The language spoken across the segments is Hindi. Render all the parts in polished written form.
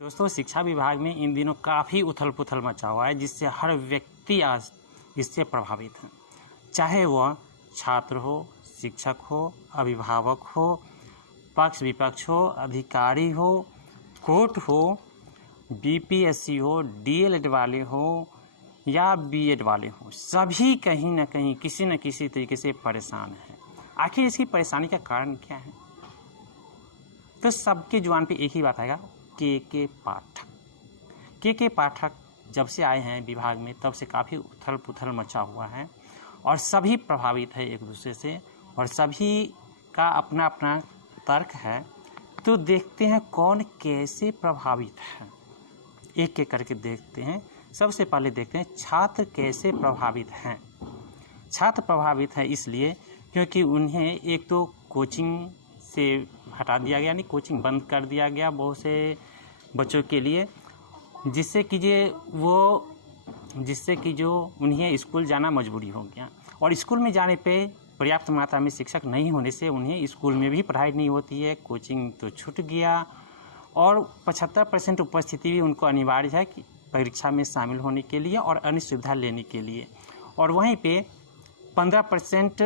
दोस्तों, शिक्षा विभाग में इन दिनों काफ़ी उथल पुथल मचा हुआ है, जिससे हर व्यक्ति आज इससे प्रभावित है। चाहे वह छात्र हो, शिक्षक हो, अभिभावक हो, पक्ष विपक्ष हो, अधिकारी हो, कोर्ट हो, बीपीएससी हो, डीएलएड वाले हो या बीएड वाले हो, सभी कहीं ना कहीं किसी न किसी तरीके से परेशान हैं। आखिर इसकी परेशानी का कारण क्या है? तो सबके जुबान पे एक ही बात आएगा, के पाठक। के पाठक जब से आए हैं विभाग में तब से काफ़ी उथल पुथल मचा हुआ है और सभी प्रभावित है एक दूसरे से, और सभी का अपना अपना तर्क है। तो देखते हैं कौन कैसे प्रभावित है, एक एक करके देखते हैं। सबसे पहले देखते हैं छात्र कैसे प्रभावित हैं। छात्र प्रभावित है इसलिए क्योंकि उन्हें एक तो कोचिंग से हटा दिया गया, यानी कोचिंग बंद कर दिया गया बहुत से बच्चों के लिए, जिससे कि जो उन्हें स्कूल जाना मजबूरी हो गया। और स्कूल में जाने पे पर्याप्त मात्रा में शिक्षक नहीं होने से उन्हें स्कूल में भी पढ़ाई नहीं होती है, कोचिंग तो छूट गया। और 75% उपस्थिति भी उनको अनिवार्य है कि परीक्षा में शामिल होने के लिए और अन्य सुविधा लेने के लिए। और वहीं पे 15%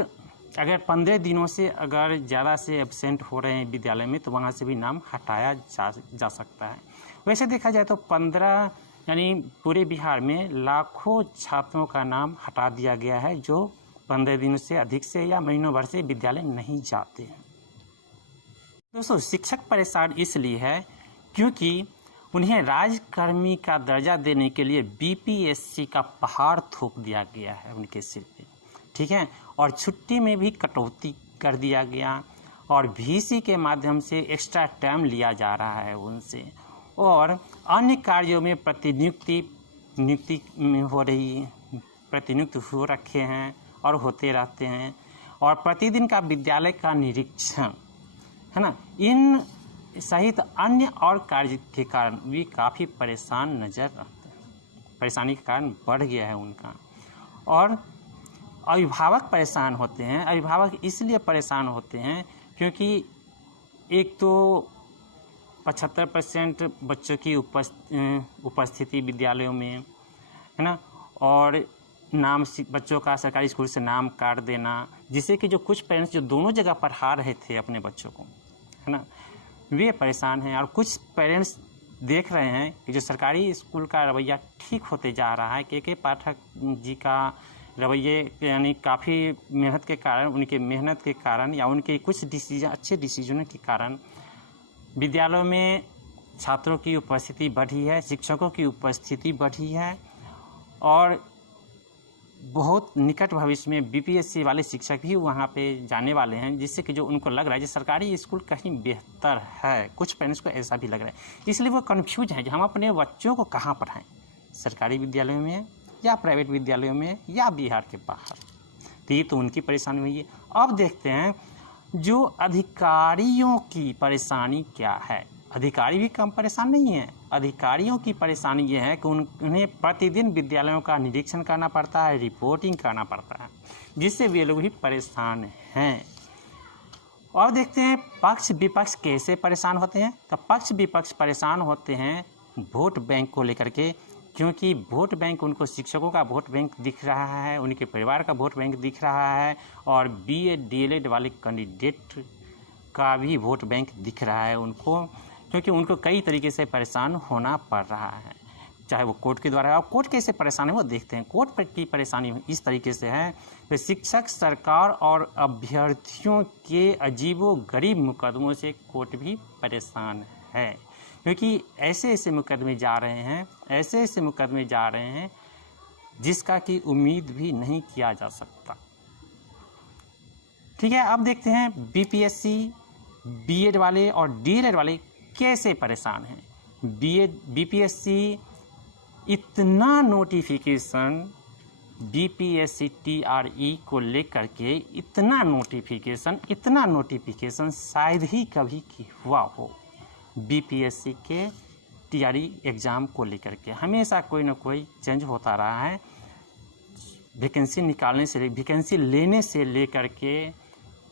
अगर 15 दिनों से अगर ज़्यादा से एब्सेंट हो रहे हैं विद्यालय में, तो वहाँ से भी नाम हटाया जा सकता है। वैसे देखा जाए तो 15 यानी पूरे बिहार में लाखों छात्रों का नाम हटा दिया गया है जो 15 दिनों से अधिक से या महीनों भर से विद्यालय नहीं जाते हैं। दोस्तों, शिक्षक परेशान इसलिए है क्योंकि उन्हें राजकर्मी का दर्जा देने के लिए बीपीएससी का पहाड़ थोप दिया गया है उनके सिर पे, ठीक है। और छुट्टी में भी कटौती कर दिया गया और वीसी के माध्यम से एक्स्ट्रा टाइम लिया जा रहा है उनसे, और अन्य कार्यों में नियुक्ति हो रही है, प्रतिनियुक्त हो रखे हैं और होते रहते हैं। और प्रतिदिन का विद्यालय का निरीक्षण, है ना, इन सहित अन्य और कार्य के कारण भी काफ़ी परेशान नज़र आते हैं। परेशानी के कारण बढ़ गया है उनका। और अभिभावक परेशान होते हैं। अभिभावक इसलिए परेशान होते हैं क्योंकि एक तो 75% बच्चों की उपस्थिति विद्यालयों में, है ना, और बच्चों का सरकारी स्कूल से नाम काट देना, जिससे कि जो कुछ पेरेंट्स जो दोनों जगह पढ़ा रहे थे अपने बच्चों को, है ना, वे परेशान हैं। और कुछ पेरेंट्स देख रहे हैं कि जो सरकारी स्कूल का रवैया ठीक होते जा रहा है, के पाठक जी का रवैये यानी काफ़ी मेहनत के कारण, उनके मेहनत के कारण या उनके कुछ अच्छे डिसीजनों के कारण विद्यालयों में छात्रों की उपस्थिति बढ़ी है, शिक्षकों की उपस्थिति बढ़ी है। और बहुत निकट भविष्य में बीपीएससी वाले शिक्षक भी वहाँ पे जाने वाले हैं, जिससे कि जो उनको लग रहा है कि सरकारी स्कूल कहीं बेहतर है। कुछ पेरेंट्स को ऐसा भी लग रहा है, इसलिए वो कन्फ्यूज हैं कि हम अपने बच्चों को कहाँ पढ़ाएं, सरकारी विद्यालयों में या प्राइवेट विद्यालयों में या बिहार के बाहर। तो ये तो उनकी परेशानी हुई है। अब देखते हैं जो अधिकारियों की परेशानी क्या है। अधिकारी भी कम परेशान नहीं है। अधिकारियों की परेशानी ये है कि उन्हें प्रतिदिन विद्यालयों का निरीक्षण करना पड़ता है, रिपोर्टिंग करना पड़ता है, जिससे वे लोग भी परेशान हैं। और देखते हैं पक्ष विपक्ष कैसे परेशान होते हैं। तो पक्ष विपक्ष परेशान होते हैं वोट बैंक को लेकर के, क्योंकि वोट बैंक उनको शिक्षकों का वोट बैंक दिख रहा है, उनके परिवार का वोट बैंक दिख रहा है, और बीएड डीएलएड वाले कैंडिडेट का भी वोट बैंक दिख रहा है उनको, क्योंकि उनको कई तरीके से परेशान होना पड़ रहा है, चाहे वो कोर्ट के द्वारा। और कोर्ट कैसे परेशान है वो देखते हैं। कोर्ट पर की परेशानी इस तरीके से है कि शिक्षक, सरकार और अभ्यर्थियों के अजीबोगरीब मुकदमों से कोर्ट भी परेशान है, क्योंकि ऐसे मुकदमे जा रहे हैं जिसका कि उम्मीद भी नहीं किया जा सकता। ठीक है, अब देखते हैं बीपीएससी, बीएड वाले और डीएलएड वाले कैसे परेशान हैं। बीपीएससी इतना नोटिफिकेशन, बीपीएससी टीआरई को लेकर के इतना नोटिफिकेशन शायद ही कभी हुआ हो। बीपीएससी के टीआरई एग्ज़ाम को लेकर के हमेशा कोई ना कोई चेंज होता रहा है। वैकेंसी लेने से लेकर के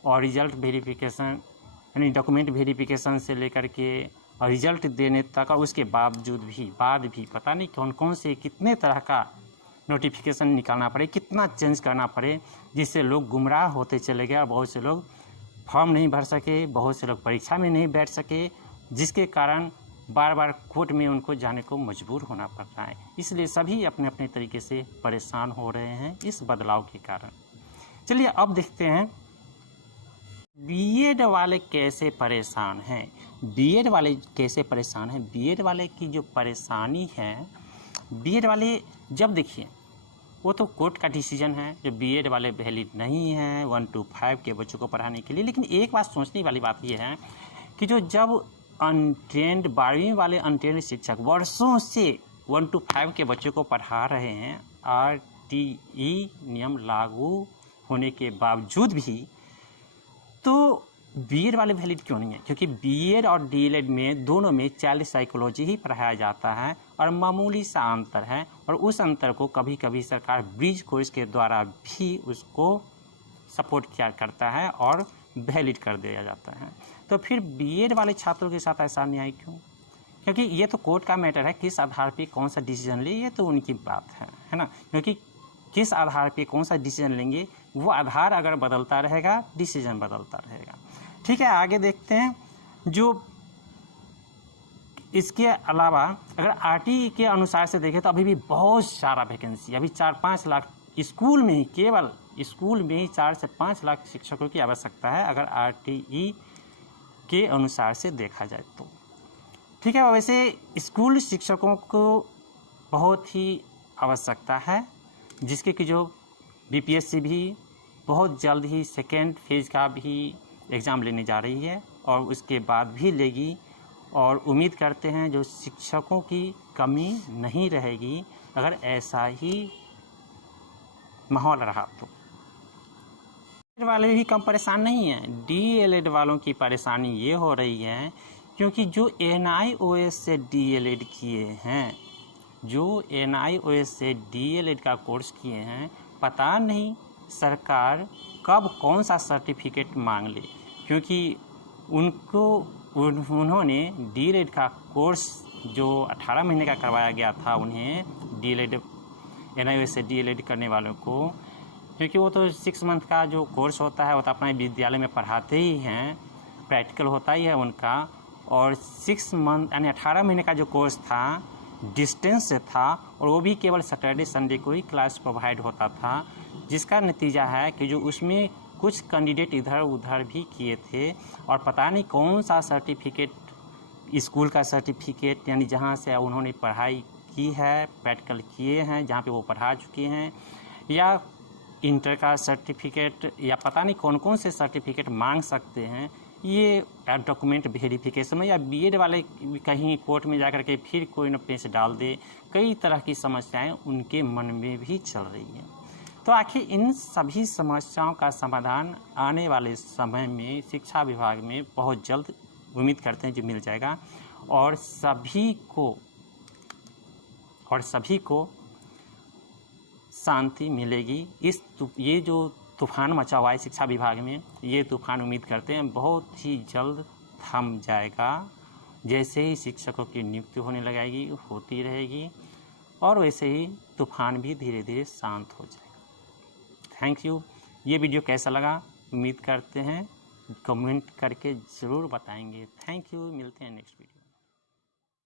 और रिजल्ट वेरिफिकेशन यानी डॉक्यूमेंट वेरिफिकेशन से लेकर के और रिजल्ट देने तक, और उसके बाद भी पता नहीं कौन कौन से कितने तरह का नोटिफिकेशन निकालना पड़े, कितना चेंज करना पड़े, जिससे लोग गुमराह होते चले गए और बहुत से लोग फॉर्म नहीं भर सके, बहुत से लोग परीक्षा में नहीं बैठ सके, जिसके कारण बार बार कोर्ट में उनको जाने को मजबूर होना पड़ रहा है। इसलिए सभी अपने अपने तरीके से परेशान हो रहे हैं इस बदलाव के कारण। चलिए अब देखते हैं बीएड वाले कैसे परेशान हैं। बीएड वाले कैसे परेशान हैं? बीएड वाले की जो परेशानी है, बीएड वाले जब देखिए वो तो कोर्ट का डिसीजन है, जो बीएड वाले वैलिड नहीं हैं 1 to 5 के बच्चों को पढ़ाने के लिए। लेकिन एक बात सोचने वाली बात ये है कि जो जब अनट्रेंड 12वीं वाले अनट्रेंड शिक्षक वर्षों से 1 to 5 के बच्चों को पढ़ा रहे हैं, आरटीई नियम लागू होने के बावजूद भी, तो बीएड वाले वैलिड क्यों नहीं है? क्योंकि बीएड और डीएलएड में दोनों में चाइल्ड साइकोलॉजी ही पढ़ाया जाता है और मामूली सा अंतर है, और उस अंतर को कभी कभी सरकार ब्रिज कोर्स के द्वारा भी उसको सपोर्ट किया करता है और वैलिड कर दिया जाता है। तो फिर बीएड वाले छात्रों के साथ ऐसा अन्याय क्यों? क्योंकि ये तो कोर्ट का मैटर है, किस आधार पे कौन सा डिसीजन ले, ये तो उनकी बात है ना। क्योंकि किस आधार पे कौन सा डिसीजन लेंगे, वो आधार अगर बदलता रहेगा, डिसीजन बदलता रहेगा। ठीक है, आगे देखते हैं। जो इसके अलावा अगर आरटीई के अनुसार से देखें तो अभी भी बहुत सारा वैकेंसी, अभी 4-5 लाख स्कूल में ही, केवल स्कूल में ही 4 से 5 लाख शिक्षकों की आवश्यकता है अगर आरटीई के अनुसार से देखा जाए तो। ठीक है, वैसे स्कूल शिक्षकों को बहुत ही आवश्यकता है, जिसके कि जो बीपीएससी भी बहुत जल्द ही सेकेंड फेज का भी एग्ज़ाम लेने जा रही है और उसके बाद भी लेगी, और उम्मीद करते हैं जो शिक्षकों की कमी नहीं रहेगी अगर ऐसा ही माहौल रहा तो। वाले भी कम परेशान नहीं हैं, डीएलएड वालों की परेशानी ये हो रही है क्योंकि जो एनआईओएस से डीएलएड किए हैं, जो एनआईओएस से डीएलएड का कोर्स किए हैं, पता नहीं सरकार कब कौन सा सर्टिफिकेट मांग ले, क्योंकि उन्होंने डीएलएड का कोर्स जो 18 महीने का करवाया गया था उन्हें, डीएलएड एनआईओएस से डीएलएड करने वालों को, क्योंकि वो तो 6 मंथ का जो कोर्स होता है वो तो अपने विद्यालय में पढ़ाते ही हैं, प्रैक्टिकल होता ही है उनका, और 6 मंथ यानी 18 महीने का जो कोर्स था डिस्टेंस से था, और वो भी केवल सैटरडे संडे को ही क्लास प्रोवाइड होता था, जिसका नतीजा है कि जो उसमें कुछ कैंडिडेट इधर उधर भी किए थे, और पता नहीं कौन सा सर्टिफिकेट, स्कूल का सर्टिफिकेट यानी जहाँ से उन्होंने पढ़ाई की है, प्रैक्टिकल किए हैं, जहाँ पे वो पढ़ा चुके हैं, या इंटर का सर्टिफिकेट, या पता नहीं कौन कौन से सर्टिफिकेट मांग सकते हैं, ये डॉक्यूमेंट वेरिफिकेशन में, या बीएड वाले कहीं कोर्ट में जाकर के फिर कोई न पेश डाल दे, कई तरह की समस्याएं उनके मन में भी चल रही हैं। तो आखिर इन सभी समस्याओं का समाधान आने वाले समय में शिक्षा विभाग में बहुत जल्द उम्मीद करते हैं जो मिल जाएगा, और सभी को शांति मिलेगी। ये जो तूफान मचा हुआ है शिक्षा विभाग में, ये तूफान उम्मीद करते हैं बहुत ही जल्द थम जाएगा। जैसे ही शिक्षकों की नियुक्ति होने लगेगी, होती रहेगी, और वैसे ही तूफान भी धीरे धीरे शांत हो जाएगा। Thank you. ये वीडियो कैसा लगा उम्मीद करते हैं कमेंट करके ज़रूर बताएंगे। थैंक यू, मिलते हैं नेक्स्ट वीडियो।